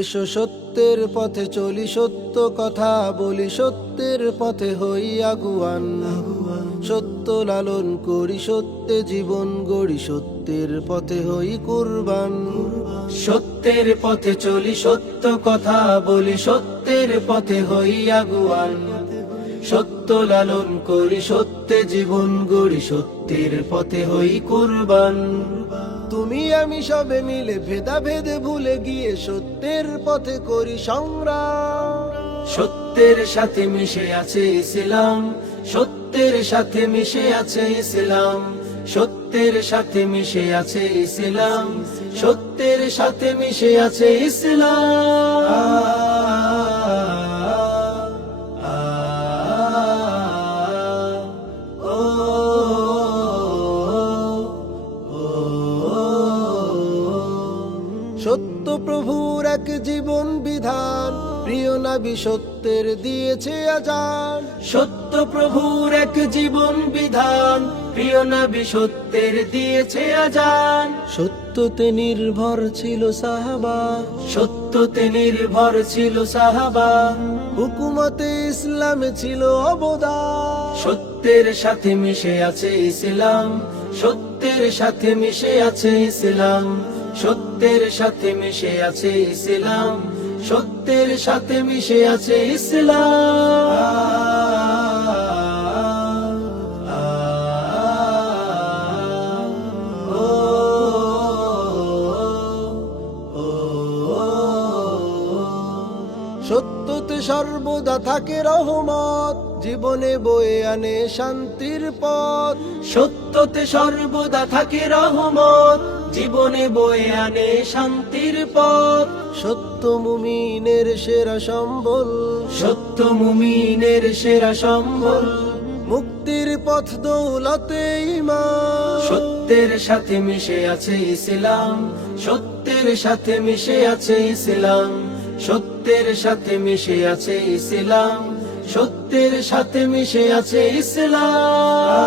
এসো সত্যের পথে চলি, সত্য কথা বলি, সত্যের পথে হই আগুয়ান। সত্য লালন করি, সত্যে জীবন গড়ি, সত্যের পথে হই কুরবান। সত্যের পথে চলি, সত্য কথা বলি, সত্যের পথে হই আগুয়ান। সত্য লালন করি, সত্যে জীবন গড়ি, সত্যের পথে হই কুরবান। তুমি আমি সবে মিলে ভেদাভেদ ভুলে গিয়ে সত্যের পথে করি সংগ্রাম। সত্যের সাথে মিশে আছে ইসলাম, সত্যের সাথে মিশে আছে ইসলাম, সত্যের সাথে মিশে আছে ইসলাম, সত্যের সাথে মিশে আছে ইসলাম। সত্য প্রভুর এক জীবন বিধান, প্রিয় নবী সত্যের দিয়েছে আজান। সত্য প্রভুর এক জীবন বিধান, প্রিয় নবী সত্যের দিয়েছে আজান। সত্যতে নির্ভর ছিল সাহাবা, সত্যতে নির্ভর ছিল সাহাবা, হুকুমতে ইসলামে ছিল অবদান। সত্যের সাথে মিশে আছে ইসলাম, সত্যের সাথে মিশে আছে ইসলাম, সত্যের সাথে মিশে আছে ইসলাম, সত্যের সাথে মিশে আছে ইসলাম। সত্যতে সর্বদা থাকে রহমত, জীবনে বয়ে আনে শান্তির পথ। সত্যতে সর্বদা থাকে রহমত, জীবনে বয়ে আনে শান্তির পথ। সত্য মুমিনের সেরা সম্বল, সত্য মুমিনের সেরা সম্বল, মুক্তির পথ দৌলতে ঈমান। সত্যের সাথে মিশে আছে ইসলাম, সত্যের সাথে মিশে আছে ইসলাম, সত্যের সাথে মিশে আছে ইসলাম, সত্যের সাথে মিশে আছে ইসলাম।